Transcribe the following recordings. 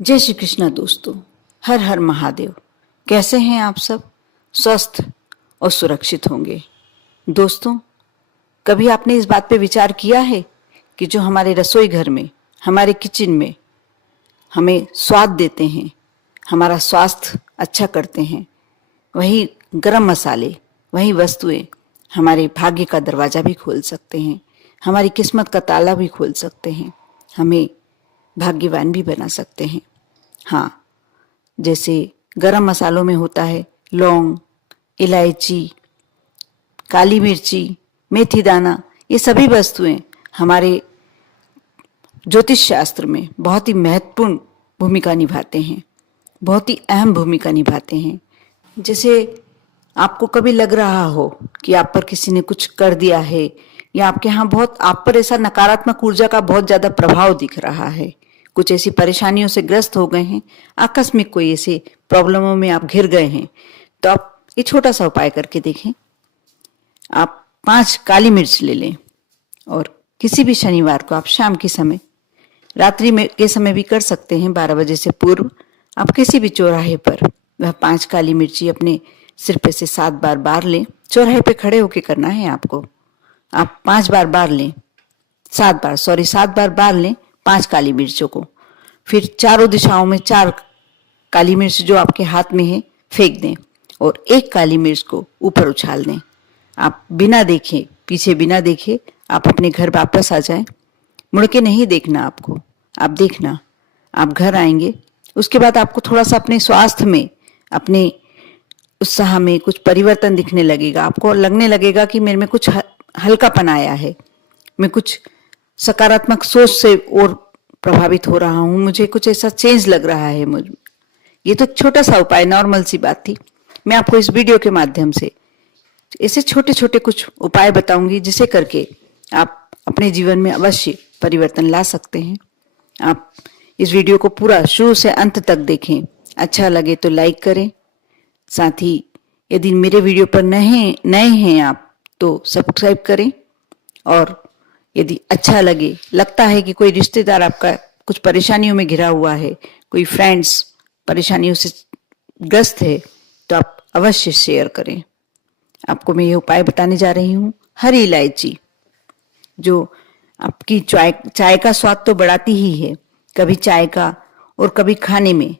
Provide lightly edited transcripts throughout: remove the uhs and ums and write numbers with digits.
जय श्री कृष्णा दोस्तों। हर हर महादेव। कैसे हैं आप सब? स्वस्थ और सुरक्षित होंगे। दोस्तों, कभी आपने इस बात पे विचार किया है कि जो हमारे रसोई घर में, हमारे किचन में हमें स्वाद देते हैं, हमारा स्वास्थ्य अच्छा करते हैं, वही गरम मसाले, वही वस्तुएं हमारे भाग्य का दरवाजा भी खोल सकते हैं, हमारी किस्मत का ताला भी खोल सकते हैं, हमें भाग्यवान भी बना सकते हैं। हाँ, जैसे गरम मसालों में होता है लौंग, इलायची, काली मिर्ची, मेथी दाना। ये सभी वस्तुएं हमारे ज्योतिष शास्त्र में बहुत ही महत्वपूर्ण भूमिका निभाते हैं, बहुत ही अहम भूमिका निभाते हैं। जैसे आपको कभी लग रहा हो कि आप पर किसी ने कुछ कर दिया है, या आपके यहाँ बहुत आप पर ऐसा नकारात्मक ऊर्जा का बहुत ज्यादा प्रभाव दिख रहा है, कुछ ऐसी परेशानियों से ग्रस्त हो गए हैं, आकस्मिक कोई ऐसे प्रॉब्लमों में आप घिर गए हैं, तो आप ये छोटा सा उपाय करके देखें। आप 5 काली मिर्च ले लें और किसी भी शनिवार को आप शाम के समय, रात्रि में के समय भी कर सकते हैं, 12 बजे से पूर्व आप किसी भी चौराहे पर वह 5 काली मिर्ची अपने सिर पे से 7 बार बार लें। चौराहे पे खड़े होके करना है आपको। आप 5 बार बार लें, 7 बार बार लें 5 काली मिर्चों को। फिर चारों दिशाओं में 4 काली मिर्च जो आपके हाथ में है फेंक दें और 1 काली मिर्च को ऊपर उछाल दें। आप बिना देखे, पीछे बिना देखे आप अपने घर वापस आ जाएं। मुड़ के नहीं देखना आपको। आप देखना, आप घर आएंगे, उसके बाद आपको थोड़ा सा अपने स्वास्थ्य में, अपने उत्साह में कुछ परिवर्तन दिखने लगेगा। आपको लगने लगेगा कि मेरे में कुछ हल्कापन आया है, मैं कुछ सकारात्मक सोच से और प्रभावित हो रहा हूं, मुझे कुछ ऐसा चेंज लग रहा है। मुझ ये तो छोटा सा उपाय, नॉर्मल सी बात थी। मैं आपको इस वीडियो के माध्यम से ऐसे छोटे छोटे कुछ उपाय बताऊंगी जिसे करके आप अपने जीवन में अवश्य परिवर्तन ला सकते हैं। आप इस वीडियो को पूरा शुरू से अंत तक देखें। अच्छा लगे तो लाइक करें। साथ ही यदि मेरे वीडियो पर नए हैं आप तो सब्सक्राइब करें। और यदि अच्छा लगे, लगता है कि कोई रिश्तेदार आपका कुछ परेशानियों में घिरा हुआ है, कोई फ्रेंड्स परेशानियों से ग्रस्त है, तो आप अवश्य शेयर करें। आपको मैं ये उपाय बताने जा रही हूँ। हरी इलायची जो आपकी चाय का स्वाद तो बढ़ाती ही है, कभी चाय का और कभी खाने में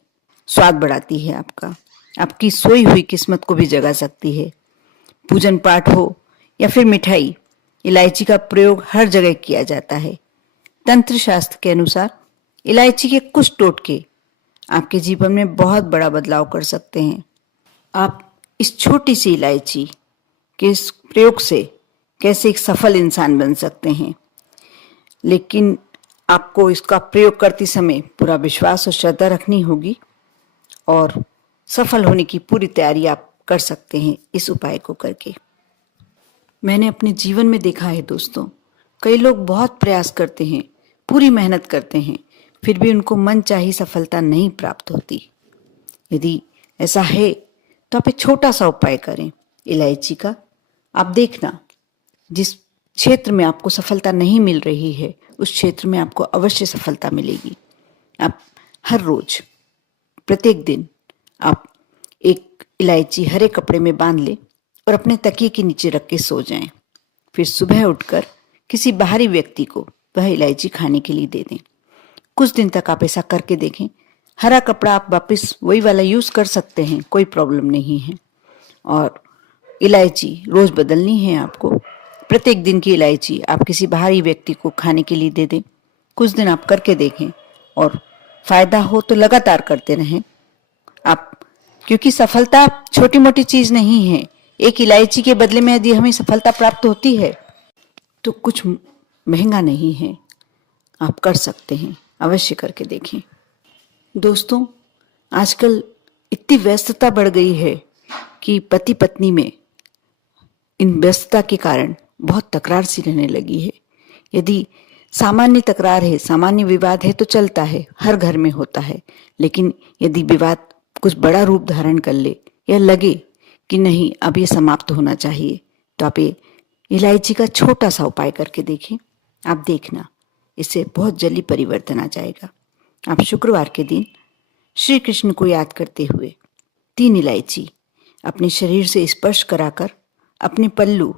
स्वाद बढ़ाती है आपका। आपकी सोई हुई किस्मत को भी जगा सकती है। पूजन पाठ हो या फिर मिठाई, इलायची का प्रयोग हर जगह किया जाता है। तंत्र शास्त्र के अनुसार इलायची के कुछ टोटके आपके जीवन में बहुत बड़ा बदलाव कर सकते हैं। आप इस छोटी सी इलायची के इस प्रयोग से कैसे एक सफल इंसान बन सकते हैं, लेकिन आपको इसका प्रयोग करते समय पूरा विश्वास और श्रद्धा रखनी होगी और सफल होने की पूरी तैयारी आप कर सकते हैं इस उपाय को करके। मैंने अपने जीवन में देखा है दोस्तों, कई लोग बहुत प्रयास करते हैं, पूरी मेहनत करते हैं, फिर भी उनको मनचाही सफलता नहीं प्राप्त होती। यदि ऐसा है तो आप एक छोटा सा उपाय करें इलायची का। आप देखना, जिस क्षेत्र में आपको सफलता नहीं मिल रही है उस क्षेत्र में आपको अवश्य सफलता मिलेगी। आप हर रोज, प्रत्येक दिन आप एक इलायची हरे कपड़े में बांध लें और अपने तकिए के नीचे रख के सो जाएं। फिर सुबह उठकर किसी बाहरी व्यक्ति को वह इलायची खाने के लिए दे दें। कुछ दिन तक आप ऐसा करके देखें। हरा कपड़ा आप वापस वही वाला यूज कर सकते हैं, कोई प्रॉब्लम नहीं है। और इलायची रोज बदलनी है आपको। प्रत्येक दिन की इलायची आप किसी बाहरी व्यक्ति को खाने के लिए दे दें। कुछ दिन आप करके देखें और फायदा हो तो लगातार करते रहें आप, क्योंकि सफलता छोटी मोटी चीज नहीं है। एक इलायची के बदले में यदि हमें सफलता प्राप्त होती है तो कुछ महंगा नहीं है, आप कर सकते हैं। अवश्य करके देखें। दोस्तों, आजकल इतनी व्यस्तता बढ़ गई है कि पति पत्नी में इन व्यस्तता के कारण बहुत तकरार सी रहने लगी है। यदि सामान्य तकरार है, सामान्य विवाद है तो चलता है, हर घर में होता है। लेकिन यदि विवाद कुछ बड़ा रूप धारण कर ले या लगे कि नहीं अब ये समाप्त होना चाहिए, तो आप ये इलायची का छोटा सा उपाय करके देखें। आप देखना, इससे बहुत जल्दी परिवर्तन आ जाएगा। आप शुक्रवार के दिन श्री कृष्ण को याद करते हुए 3 इलायची अपने शरीर से स्पर्श कराकर अपने पल्लू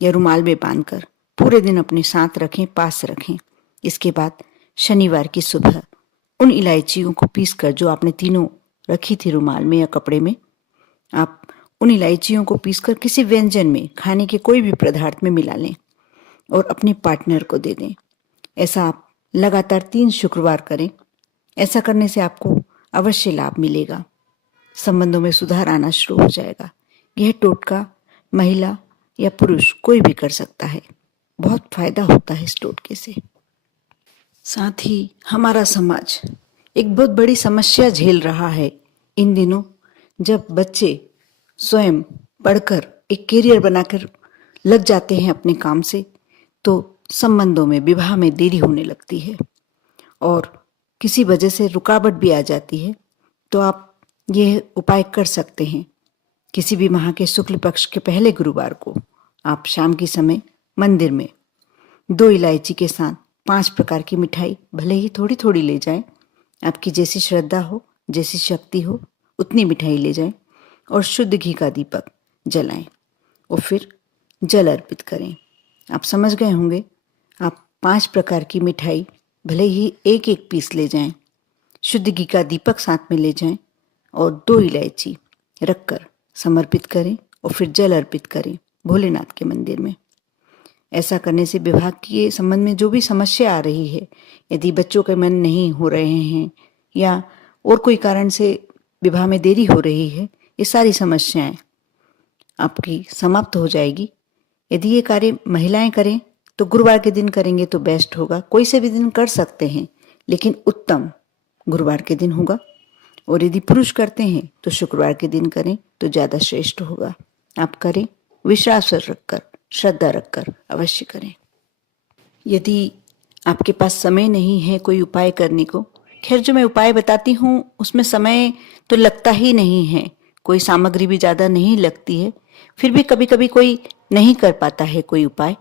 या रुमाल में बांधकर पूरे दिन अपने साथ रखें, पास रखें। इसके बाद शनिवार की सुबह उन इलायचियों को पीसकर, जो आपने तीनों रखी थी रुमाल में या कपड़े में, आप उन इलायचियों को पीसकर किसी व्यंजन में, खाने के कोई भी पदार्थ में मिला लें और अपने पार्टनर को दे दें। ऐसा आप लगातार 3 शुक्रवार करें। ऐसा करने से आपको अवश्य लाभ मिलेगा, संबंधों में सुधार आना शुरू हो जाएगा। यह टोटका महिला या पुरुष कोई भी कर सकता है। बहुत फायदा होता है इस टोटके से। साथ ही हमारा समाज एक बहुत बड़ी समस्या झेल रहा है इन दिनों, जब बच्चे स्वयं पढ़कर एक करियर बनाकर लग जाते हैं अपने काम से, तो संबंधों में, विवाह में देरी होने लगती है और किसी वजह से रुकावट भी आ जाती है। तो आप यह उपाय कर सकते हैं। किसी भी माह के शुक्ल पक्ष के पहले गुरुवार को आप शाम के समय मंदिर में 2 इलायची के साथ 5 प्रकार की मिठाई, भले ही थोड़ी थोड़ी ले जाएं, आपकी जैसी श्रद्धा हो, जैसी शक्ति हो, उतनी मिठाई ले जाएं और शुद्ध घी का दीपक जलाएं और फिर जल अर्पित करें। आप समझ गए होंगे। आप 5 प्रकार की मिठाई भले ही एक एक पीस ले जाएं, शुद्ध घी का दीपक साथ में ले जाएं और 2 इलायची रखकर समर्पित करें और फिर जल अर्पित करें भोलेनाथ के मंदिर में। ऐसा करने से विवाह के संबंध में जो भी समस्या आ रही है, यदि बच्चों के मन नहीं हो रहे हैं या और कोई कारण से विवाह में देरी हो रही है, ये सारी समस्याएं आपकी समाप्त हो जाएगी। यदि ये कार्य महिलाएं करें तो गुरुवार के दिन करेंगे तो बेस्ट होगा। कोई से भी दिन कर सकते हैं, लेकिन उत्तम गुरुवार के दिन होगा। और यदि पुरुष करते हैं तो शुक्रवार के दिन करें तो ज़्यादा श्रेष्ठ होगा। आप करें, विश्वास रखकर, श्रद्धा रखकर अवश्य करें। यदि आपके पास समय नहीं है कोई उपाय करने को, खैर जो मैं उपाय बताती हूँ उसमें समय तो लगता ही नहीं है, कोई सामग्री भी ज़्यादा नहीं लगती है, फिर भी कभी कभी कोई नहीं कर पाता है कोई उपाय।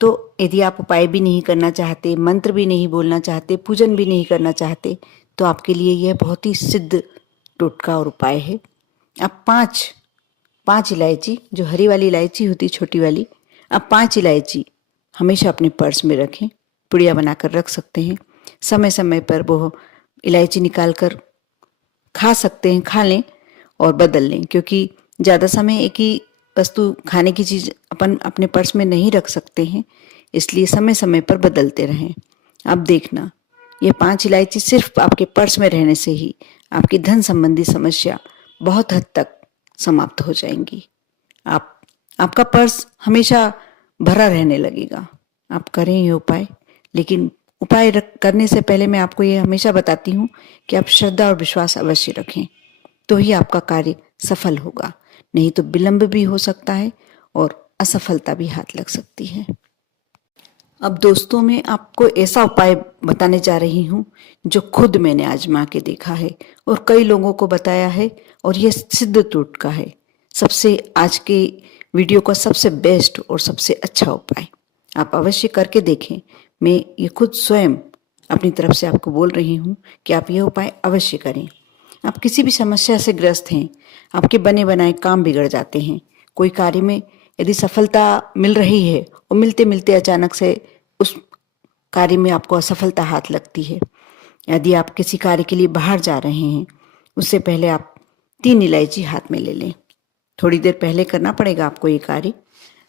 तो यदि आप उपाय भी नहीं करना चाहते, मंत्र भी नहीं बोलना चाहते, पूजन भी नहीं करना चाहते, तो आपके लिए यह बहुत ही सिद्ध टोटका और उपाय है। आप पाँच इलायची, जो हरी वाली इलायची होती छोटी वाली, आप 5 इलायची हमेशा अपने पर्स में रखें, पुड़िया बनाकर रख सकते हैं। समय समय पर वो इलायची निकाल कर खा सकते हैं, खा लें और बदल लें, क्योंकि ज़्यादा समय एक ही वस्तु, खाने की चीज़ अपन अपने पर्स में नहीं रख सकते हैं, इसलिए समय समय पर बदलते रहें। आप देखना, ये 5 इलायची सिर्फ आपके पर्स में रहने से ही आपकी धन संबंधी समस्या बहुत हद तक समाप्त हो जाएंगी। आपका पर्स हमेशा भरा रहने लगेगा। आप करें ये उपाय, लेकिन उपाय करने से पहले मैं आपको ये हमेशा बताती हूँ कि आप श्रद्धा और विश्वास अवश्य रखें, तो ही आपका कार्य सफल होगा। नहीं तो विलंब भी हो सकता है और असफलता भी हाथ लग सकती है। अब दोस्तों, मैं आपको ऐसा उपाय बताने जा रही हूँ जो खुद मैंने आजमा के देखा है और कई लोगों को बताया है, और यह सिद्ध टोटका है। सबसे आज के वीडियो का सबसे बेस्ट और सबसे अच्छा उपाय आप अवश्य करके देखें। मैं ये खुद स्वयं अपनी तरफ से आपको बोल रही हूँ कि आप यह उपाय अवश्य करें। आप किसी भी समस्या से ग्रस्त हैं, आपके बने बनाए काम बिगड़ जाते हैं, कोई कार्य में यदि सफलता मिल रही है और मिलते मिलते अचानक से उस कार्य में आपको असफलता हाथ लगती है, यदि आप किसी कार्य के लिए बाहर जा रहे हैं, उससे पहले आप 3 इलायची हाथ में ले लें। थोड़ी देर पहले करना पड़ेगा आपको ये कार्य।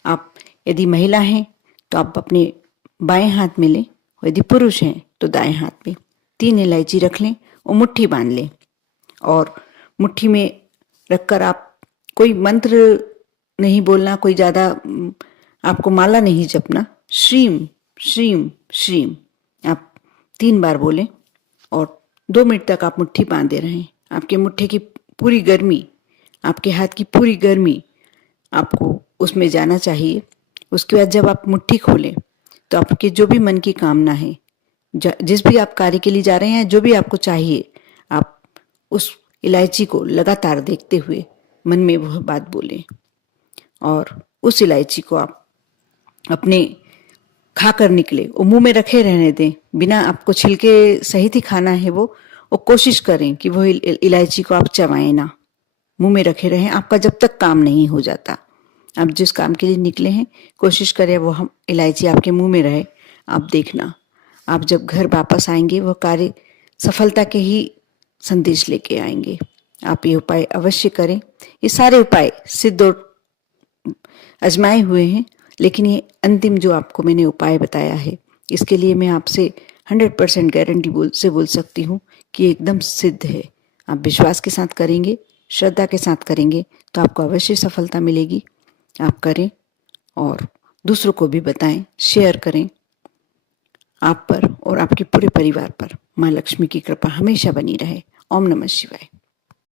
आप यदि महिला हैं तो आप अपने बाएं हाथ में लें, और यदि पुरुष हैं तो दाएं हाथ में 3 इलायची रख लें और मुट्ठी बांध लें। और मुट्ठी में रखकर आप कोई मंत्र नहीं बोलना, कोई ज़्यादा आपको माला नहीं जपना। श्रीम श्रीम श्रीम आप 3 बार बोलें और 2 मिनट तक आप मुट्ठी बांधे रहें। आपके मुट्ठी की पूरी गर्मी, आपके हाथ की पूरी गर्मी आपको उसमें जाना चाहिए। उसके बाद जब आप मुट्ठी खोलें तो आपके जो भी मन की कामना है, जिस भी आप कार्य के लिए जा रहे हैं, जो भी आपको चाहिए, आप उस इलायची को लगातार देखते हुए मन में वह बात बोलें और उस इलायची को आप अपने खाकर निकले और मुंह में रखे रहने दें, बिना, आपको छिलके सहित ही खाना है वो, और कोशिश करें कि वो इलायची को आप चबाएं ना, मुंह में रखे रहें आपका जब तक काम नहीं हो जाता। आप जिस काम के लिए निकले हैं कोशिश करें वो हम इलायची आपके मुंह में रहे। आप देखना आप जब घर वापस आएंगे वह कार्य सफलता के ही संदेश लेके आएंगे। आप ये उपाय अवश्य करें। ये सारे उपाय सिद्ध और आजमाए हुए हैं, लेकिन ये अंतिम जो आपको मैंने उपाय बताया है इसके लिए मैं आपसे 100% गारंटी बोल सकती हूँ कि ये एकदम सिद्ध है। आप विश्वास के साथ करेंगे, श्रद्धा के साथ करेंगे तो आपको अवश्य सफलता मिलेगी। आप करें और दूसरों को भी बताएं, शेयर करें। आप पर और आपके पूरे परिवार पर माँ लक्ष्मी की कृपा हमेशा बनी रहे। ओम नमः शिवाय।